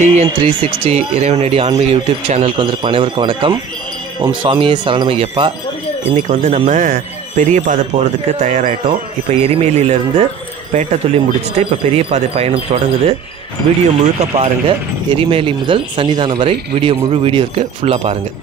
TN 360 இறைவனடி ஆன்மீக YouTube சேனலுக்கு வந்திருக்கும் அனைவருக்கும் வணக்கம். ஓம் சுவாமியே சரணமையப்பா. இன்றைக்கி நம்ம பெரிய பாதை போகிறதுக்கு தயாராகிட்டோம். இப்போ எரிமேலியிலேருந்து பேட்டை துள்ளி முடிச்சுட்டு இப்போ பெரிய பாதை பயணம் தொடங்குது. வீடியோ முழுக்க பாருங்கள். எரிமேலி முதல் சன்னிதானம் வரை முழு வீடியோ இருக்குது, ஃபுல்லாக பாருங்கள்.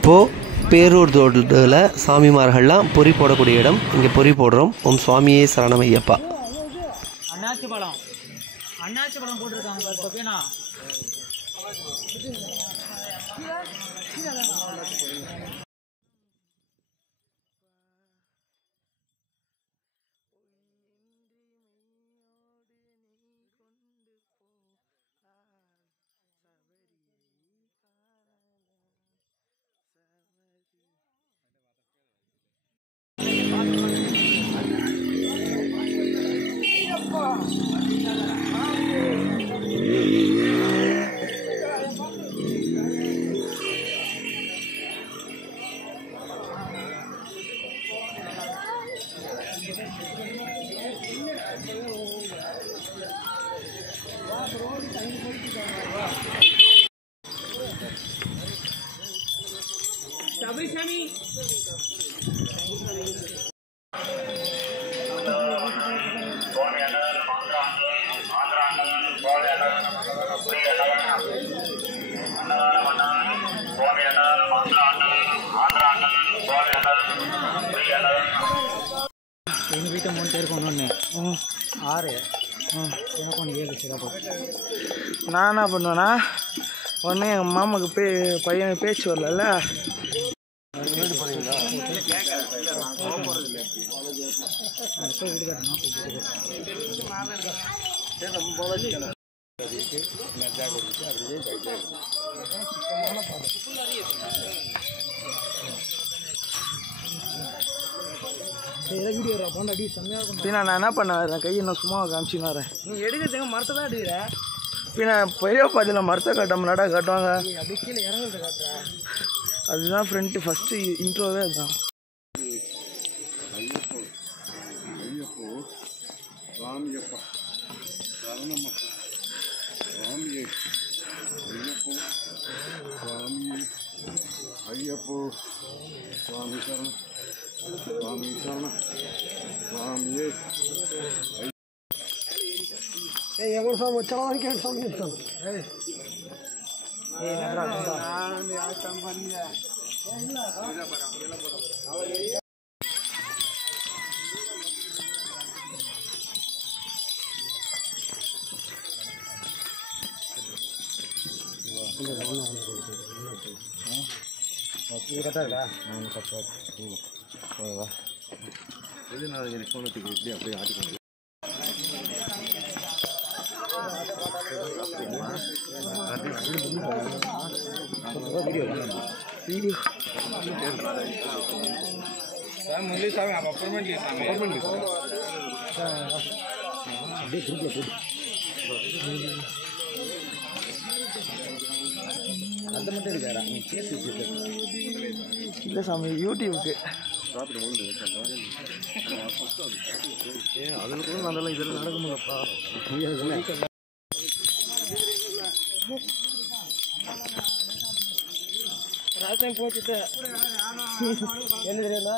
இப்போது பேரூர் தோட்டத்தில் சாமிமார்கள்லாம் பொறி போடக்கூடிய இடம். இங்கே பொறி போடுறோம். ஓம் சுவாமியே சரணமையப்பா. அண்ணாச்சி பழம் போட்டிருக்காங்க. எங்கள் வீட்டை 3 பேருக்கு ஒன்று 6 எனக்கு ஒன்று 7 சிறப்பு. நான் என்ன பண்ணுவேன்னா, உடனே எங்கள் மாமாவுக்கு பையன் பேச்சு வரல. பின்னா நான் என்ன பண்ணேன், கையை நான் சும்மா காமிச்சினாரேன். நீ எடுக்கிறதுங்க மரத்தை தான் எடுக்கிற. பின்னா பெரிய பாதியில் மரத்தை காட்டாமலாடா காட்டுவாங்க. அப்படியே கீழே இறங்குறது காட்டுறேன். அதுதான் ஃப்ரெண்ட்டு ஃபஸ்ட்டு இன்ட்ரோவே அதுதான். ஐயப்போ சுவாமி சரணம், சுவாமி சரணம், சுவாமியே. எவ்வளோ சாமி வச்சாலும் கேட்டு சாமி வச்சாலும் அப்படியே ஆட்டிக்கணும். मुरली साहब आप अपार्टमेंट लिए அந்த மட்டும் இருக்காரா? நீ பேசி இல்லை சாமி, யூடியூப்க்கு அதில் கூட அதெல்லாம் இதெல்லாம் நடக்குமாப்பா. ராசாயம் போச்சுட்டு என்ன தெரியுமா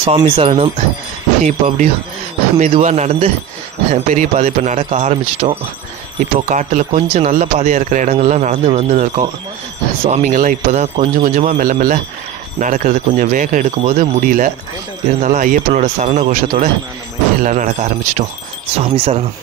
சுவாமி சரணம். இப்போ அப்படியே மெதுவாக நடந்து பெரிய பாதை இப்போ நடக்க ஆரம்பிச்சிட்டோம். இப்போது காட்டில் கொஞ்சம் நல்ல பாதையாக இருக்கிற இடங்கள்லாம் நடந்து வந்துன்னு இருக்கோம். சுவாமிங்கள்லாம் இப்போ தான் கொஞ்சம் கொஞ்சமாக மெல்ல மெல்ல நடக்கிறது. கொஞ்சம் வேகம் எடுக்கும்போது முடியல. இருந்தாலும் ஐயப்பனோட சரண கோஷத்தோடு எல்லோரும் நடக்க ஆரம்பிச்சிட்டோம். சுவாமி சரணம்.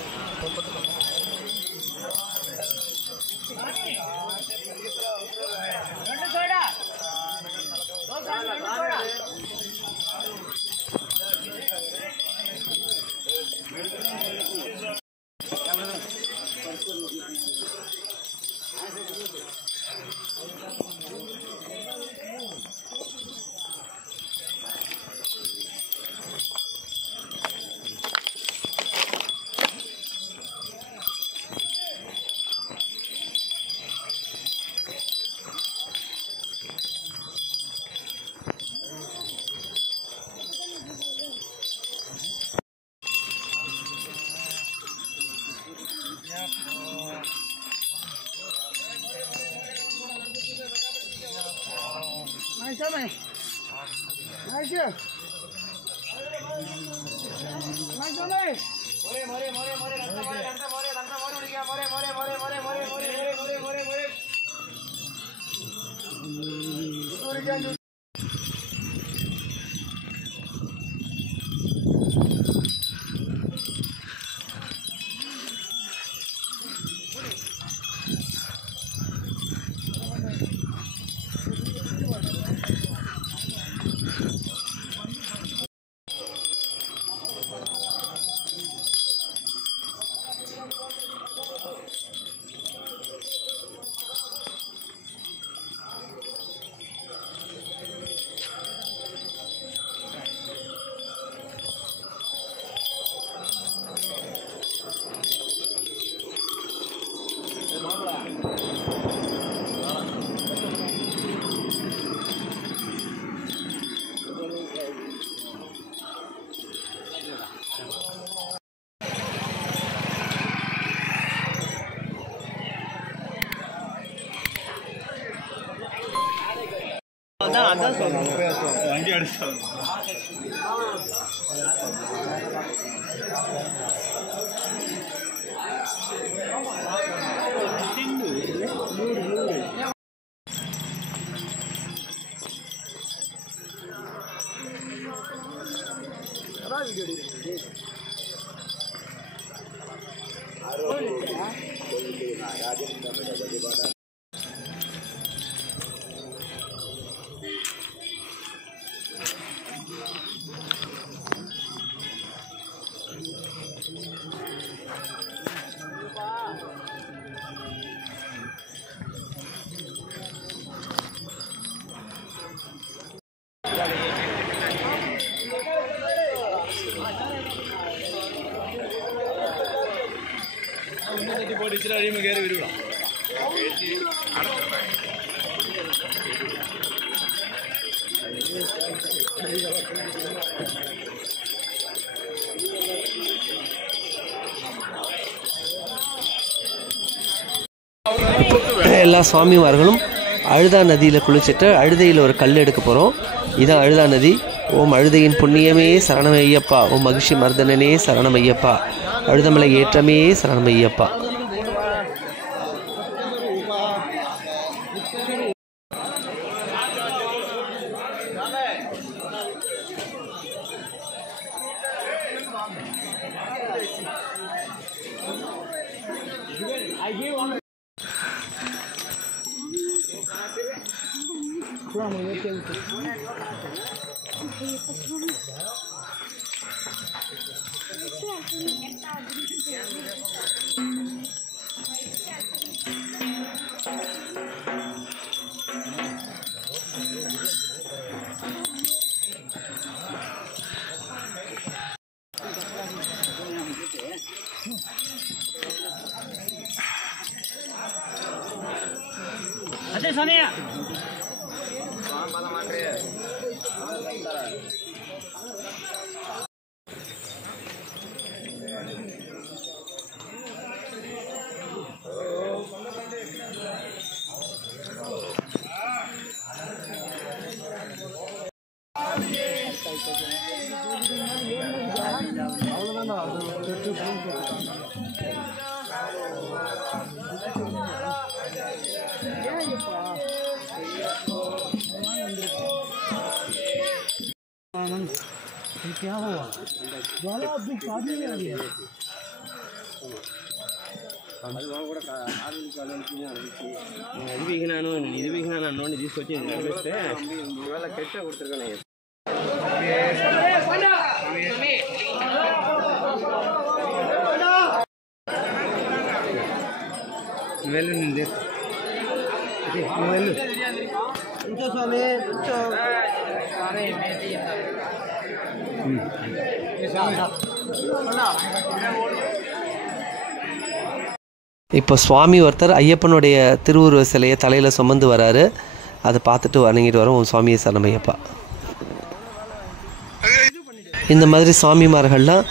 எல்லா சுவாமிமார்களும் அழுதா நதியில் குளிச்சுட்டு அழுதையில் ஒரு கல் எடுக்க போகிறோம். இதான் அழுதா நதி. ஓம் அழுதையின் புண்ணியமே சரணமையப்பா, ஓம் மகிழ்ச்சி மர்தனனே சரணமையப்பா, அழுதமலை ஏற்றமே சரணமையப்பா. क्या हुआ ज्वाला अभी शादी में आ गया ఇది బిగినాను అన్నోండి తీసుకొచ్చి నడిపిస్తే ఇవాళ కెట్ట కొడుతురుగానే వెళ్ళు నింది వెళ్ళు కూర్చో స్వామి కూర్చో இப்போ சுவாமி ஒருத்தர் ஐயப்பனுடைய திருவுருவ சிலையை தலையில் சுமந்து வராரு. அதை பார்த்துட்டு வணங்கிட்டு வரோம். ஓம் சுவாமியே சரணமையப்பா. இந்த மாதிரி சுவாமிமார்கள்லாம்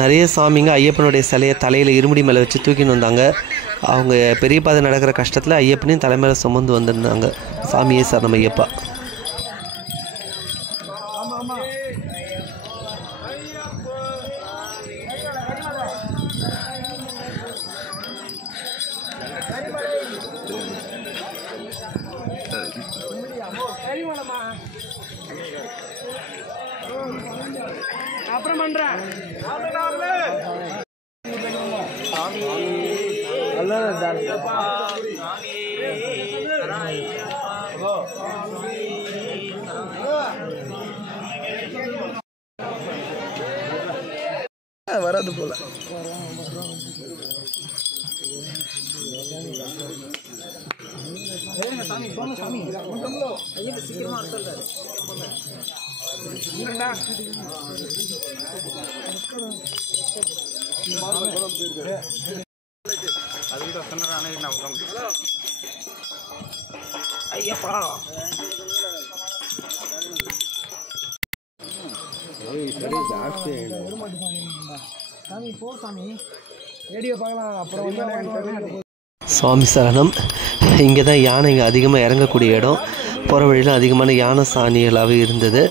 நிறைய சாமிங்க ஐயப்பனுடைய சிலையை தலையில் இருமுடி மேலே வச்சு தூக்கின்னு வந்தாங்க. அவங்க பெரிய பாதை நடக்கிற கஷ்டத்தில் ஐயப்பனையும் தலைமையில சுமந்து வந்திருந்தாங்க. சாமியே சரணமையப்பா. அப்புறம் பண்றேன் வராது போல சாமி போங்க சாமி ஐயப்ப சீக்கிரமா சொல்றாரு அதுக்கிட்ட சொன்னார் அன்னைக்கு நான் ஐயப்பா சாமி போ சாமி ரேடியோ பார்க்கலாம் அப்புறம் சுவாமி சரணம். இங்கே தான் யானை இங்கே அதிகமாக இறங்கக்கூடிய இடம். போகிற வழியில் அதிகமான யானை சாணிகளாகவே இருந்தது.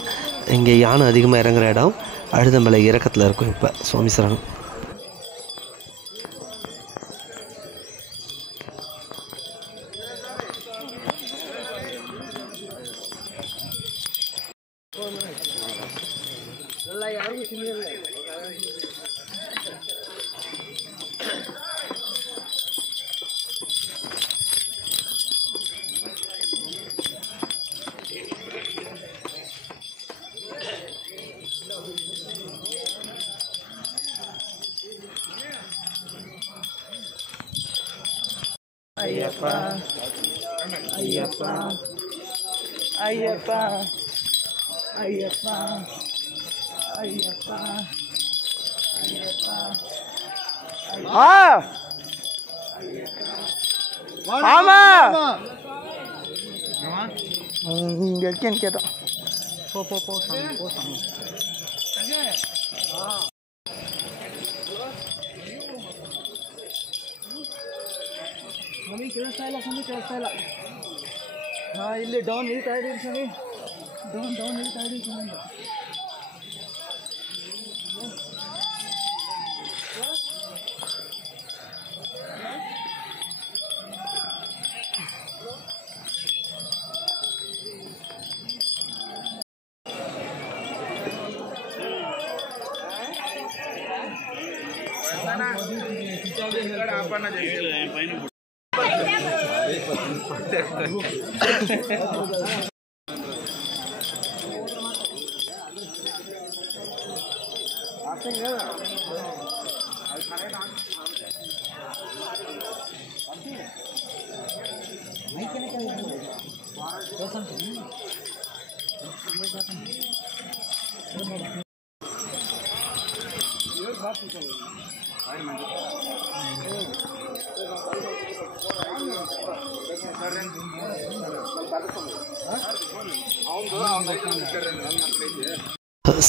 இங்கே யானை அதிகமாக இறங்குற இடம் அழுதமலை இறக்கத்தில் இருக்கும். இப்போ சுவாமி சரணம். ஐயப்பா ஐயப்பா ஐயப்பா ஐயப்பா ஐயப்பா ஐயப்பா ஆமா இங்க இருக்கேன்னு கேட்டோம். போ போ போ சாமி போ சாமி ಸ್ವಾಮಿ ಕೇಳಿಸ್ತಾ ಇಲ್ಲ ಸ್ವಾಮಿ ಕೇಳಿಸ್ತಾ ಇಲ್ಲ ಇಲ್ಲಿ ಡೌನ್ ಇಳ್ತಾ ಇದ್ದೀವಿ ಸ್ವಾಮಿ ಡೌನ್ ಇಳ್ತಾ ಇದ್ದೀವಿ ಸ್ವಾಮಿ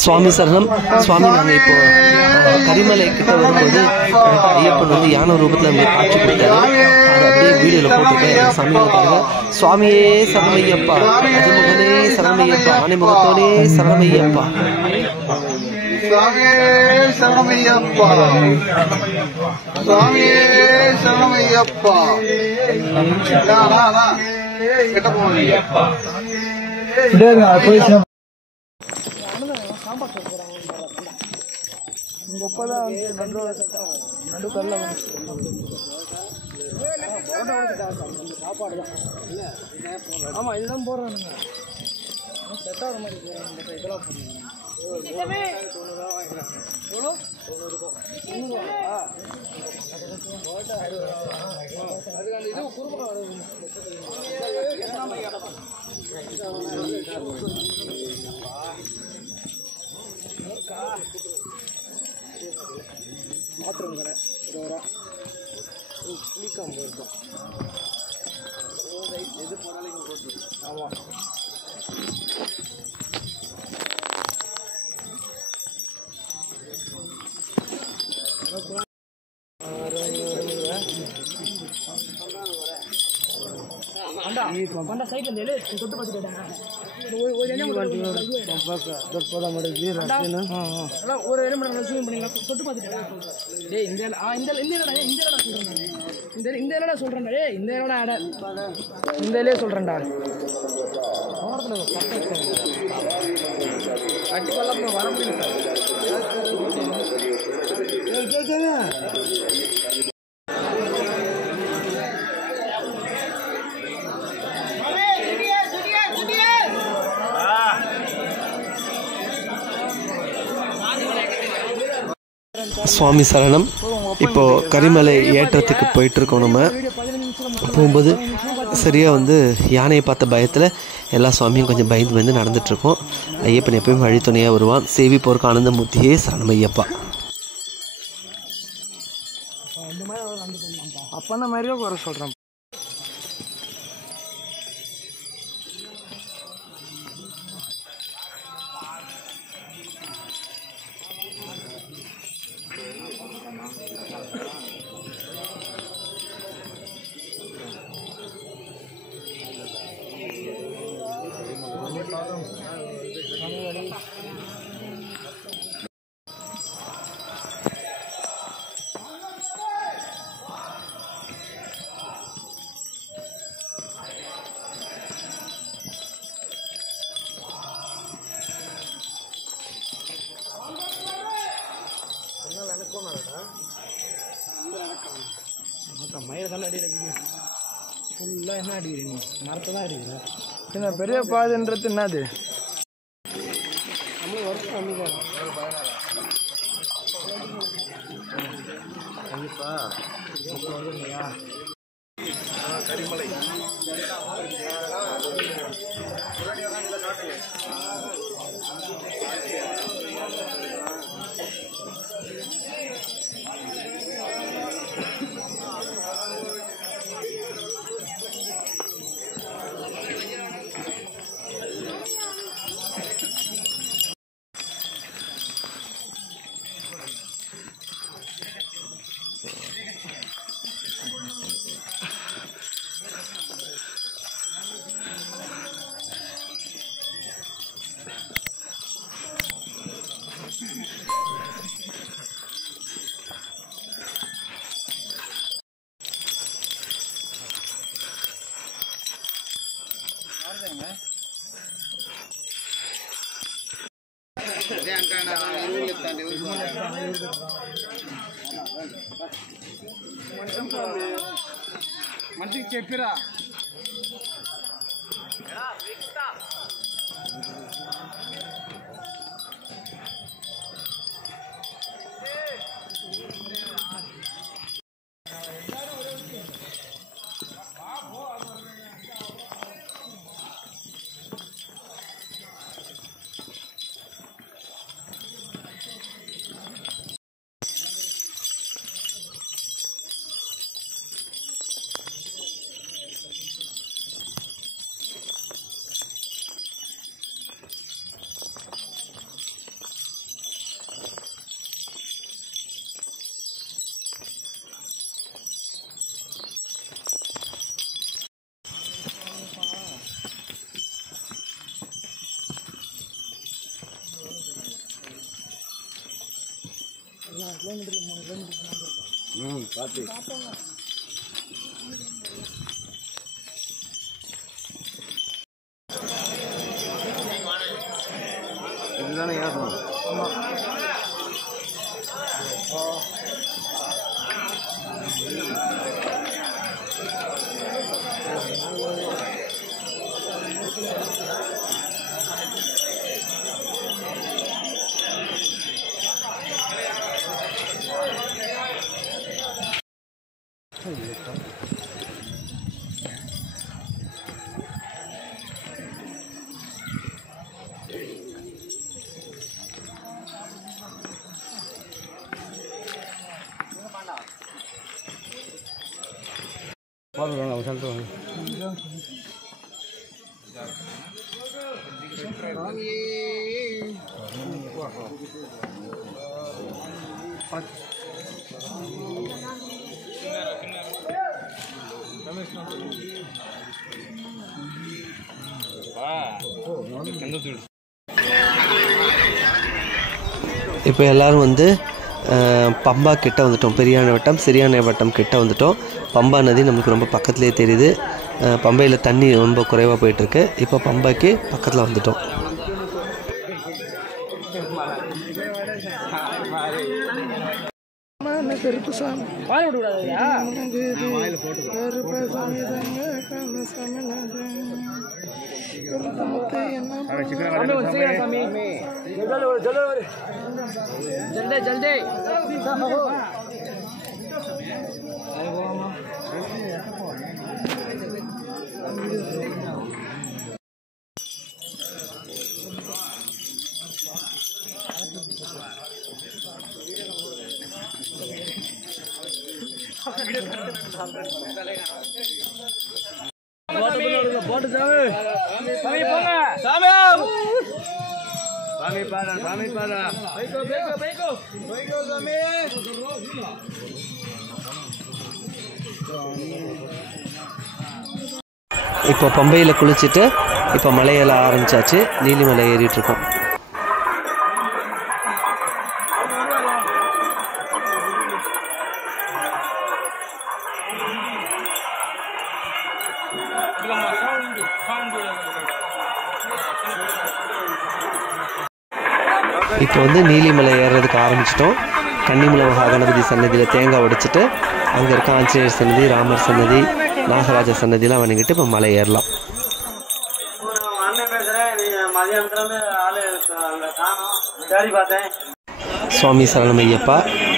சுவாமி சரணம். சுவாமி, நாங்கள் இப்போ கரிமலை கிட்ட வரும்போது எனக்கு ஐயப்பன் வந்து யானை ரூபத்தில் நம்மளுக்கு காட்சி கொடுத்தாரு. அதை அப்படியே வீடியோவில் போட்டிருக்கேன். சாமியை பாருங்க. சுவாமியே சரணமையப்பா, அஜமுகனே சரணமையப்பா, ஆனைமுகத்தோனே சரணமையப்பா. சுவாமியே சரணமையப்பா, சுவாமியே சரணமையப்பா. கிட்ட போங்கப்பா. உங்கள் அப்பா தான் வந்து நடுக்கல்ல சாப்பாடு தான் இல்லை. ஆமாம், இதுதான் போடுறானுங்க. செட் ஆகிற மாதிரி போடுறாங்க. இதெல்லாம் போடுறாங்க. எவ்வளோ? 90 அதுக்கு அந்த இது குறும்பா பாத்ரூம் கடை 20 ரூபா. புளிக்காம்பு இருக்கும். எது போனாலும் இங்கே போட்டு. ஆமாம். சுவாமி சரணம். இப்போ கரிமலை ஏற்றத்துக்கு போயிட்டுருக்கோம். நம்ம போகும்போது சரியாக வந்து யானையை பார்த்த பயத்தில் எல்லா சுவாமியும் கொஞ்சம் பயந்து நடந்துகிட்ருக்கோம். ஐயப்பன் எப்பயும் வழித்துணையாக வருவான். சேவி போருக்கு ஆனந்தமூர்த்தியே சரணம் ஐயப்பா. அப்போ அந்த மாதிரியே வர சொல்கிறேன். மயிரை தானே அடிக்கிறீங்க. ஃபுல்லாக என்ன அடிக்கிறீங்க? மரத்தை தான் அடிக்கிறேன். என்ன பெரிய பாதுன்றது என்னது? நம்ம ஒர்க் கம்மி தான். கண்டிப்பா வந்துருங்கய்யா. கரிமலை మంచిగా చెప్పిరా. பார்த்து இதுதானே ஏறணும். போதும் அவன் சொல்லிட்டு இப்போ எல்லோரும் வந்து பம்பா கிட்ட வந்துட்டோம். பெரியான வட்டம் சிறியான வட்டம் கிட்ட வந்துட்டோம். பம்பா நதி நமக்கு ரொம்ப பக்கத்துலேயே தெரியுது. பம்பையில் தண்ணி ரொம்ப குறைவாக போயிட்டுருக்கு. இப்போ பம்பாய்க்கு பக்கத்தில் வந்துட்டோம். இப்போ பம்பையில் குளிச்சுட்டு இப்போ மலையேற ஆரம்பிச்சாச்சு. நீலிமலை ஏறிட்டு இருக்கோம். இப்போ வந்து நீலிமலை ஏறுறதுக்கு ஆரம்பிச்சிட்டோம். கன்னிமலை மகாகணபதி சன்னதியில் தேங்காய் உடைச்சிட்டு அங்கே இருக்க ஆஞ்சநேயர் சன்னதி, ராமர் சன்னதி, நாகராஜ சன்னதிலாம் வணங்கிட்டு இப்போ மலை ஏறலாம். சுவாமி சரணம் ஐயப்பா.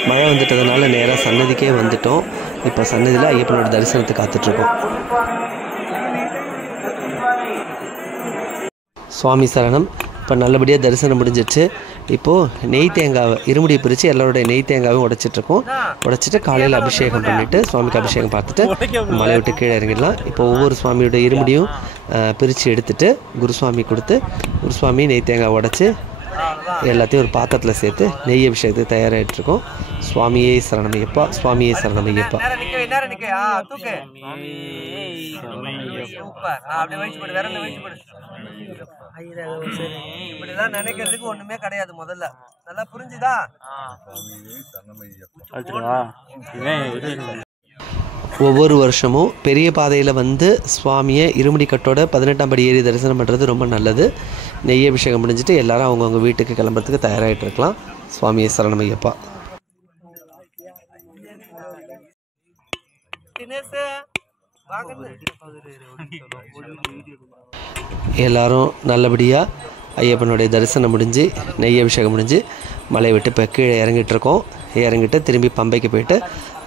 மழை வந்துட்டதுனால நேராக சன்னதிக்கே வந்துட்டோம். இப்போ சன்னதியில் ஐயப்பனோட தரிசனத்துக்கு காத்துட்ருக்கோம். சுவாமி சரணம். இப்போ நல்லபடியாக தரிசனம் முடிஞ்சிடுச்சு. இப்போது நெய் தேங்காவை இருமுடியை பிரித்து எல்லாருடைய நெய் தேங்காவும் உடைச்சிட்ருக்கோம். உடைச்சிட்டு காலையில் அபிஷேகம் பண்ணிவிட்டு சுவாமிக்கு அபிஷேகம் பார்த்துட்டு மலை விட்டு கீழே இறங்கிடலாம். இப்போ ஒவ்வொரு சுவாமியோட இருமுடியும் பிரித்து எடுத்துகிட்டு குருசுவாமி கொடுத்து குருசுவாமி நெய் தேங்காய் உடைச்சி எல்லாத்தையும் ஒரு பாத்திரத்தில் சேர்த்து நெய் அபிஷேகத்துக்கு தயாராகிட்ருக்கோம். சுவாமியே சரணமையப்பா, சுவாமியே சரணமையப்பா. இப்படிலாம் நினைக்கிறதுக்கு ஒண்ணுமே கிடையாது. முதல்ல நல்லா புரிஞ்சுதா? ஒவ்வொரு வருஷமும் பெரிய பாதையில் வந்து சுவாமியை இருமுடி கட்டோட 18ஆம் படி ஏறி தரிசனம் பண்ணுறது ரொம்ப நல்லது. நெய் அபிஷேகம் முடிஞ்சிட்டு எல்லாரும் அவங்கவுங்க வீட்டுக்கு கிளம்புறதுக்கு தயாராகிட்டு இருக்கலாம். சுவாமியே சரணமையப்பா. எல்லாரும் நல்லபடியாக ஐயப்பனுடைய தரிசனம் முடிஞ்சு நெய் அபிஷேகம் முடிஞ்சு மலையை விட்டு இப்போ கீழே இறங்கிட்டுருக்கோம். இறங்கிட்டு திரும்பி பம்பைக்கு போயிட்டு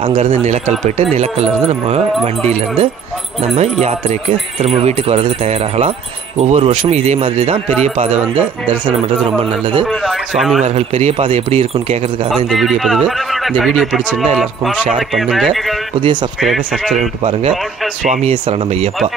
அங்கேருந்து நிலக்கல் போயிட்டு நிலக்கல்லேருந்து நம்ம வண்டியிலேருந்து நம்ம யாத்திரைக்கு திரும்ப வீட்டுக்கு வர்றதுக்கு தயாராகலாம். ஒவ்வொரு வருஷமும் இதே மாதிரி தான் பெரிய பாதை வந்து தரிசனம் பண்ணுறது ரொம்ப நல்லது. சுவாமிமார்கள் பெரிய பாதை எப்படி இருக்குன்னு கேட்குறதுக்காக இந்த வீடியோ பதிவு. இந்த வீடியோ பிடிச்சிருந்தால் எல்லாருக்கும் ஷேர் பண்ணுங்கள். புதிய சப்ஸ்கிரைபர் சப்ஸ்கிரைப் பண்ணிட்டு பாருங்கள். சுவாமியே சரணம் ஐயப்பா.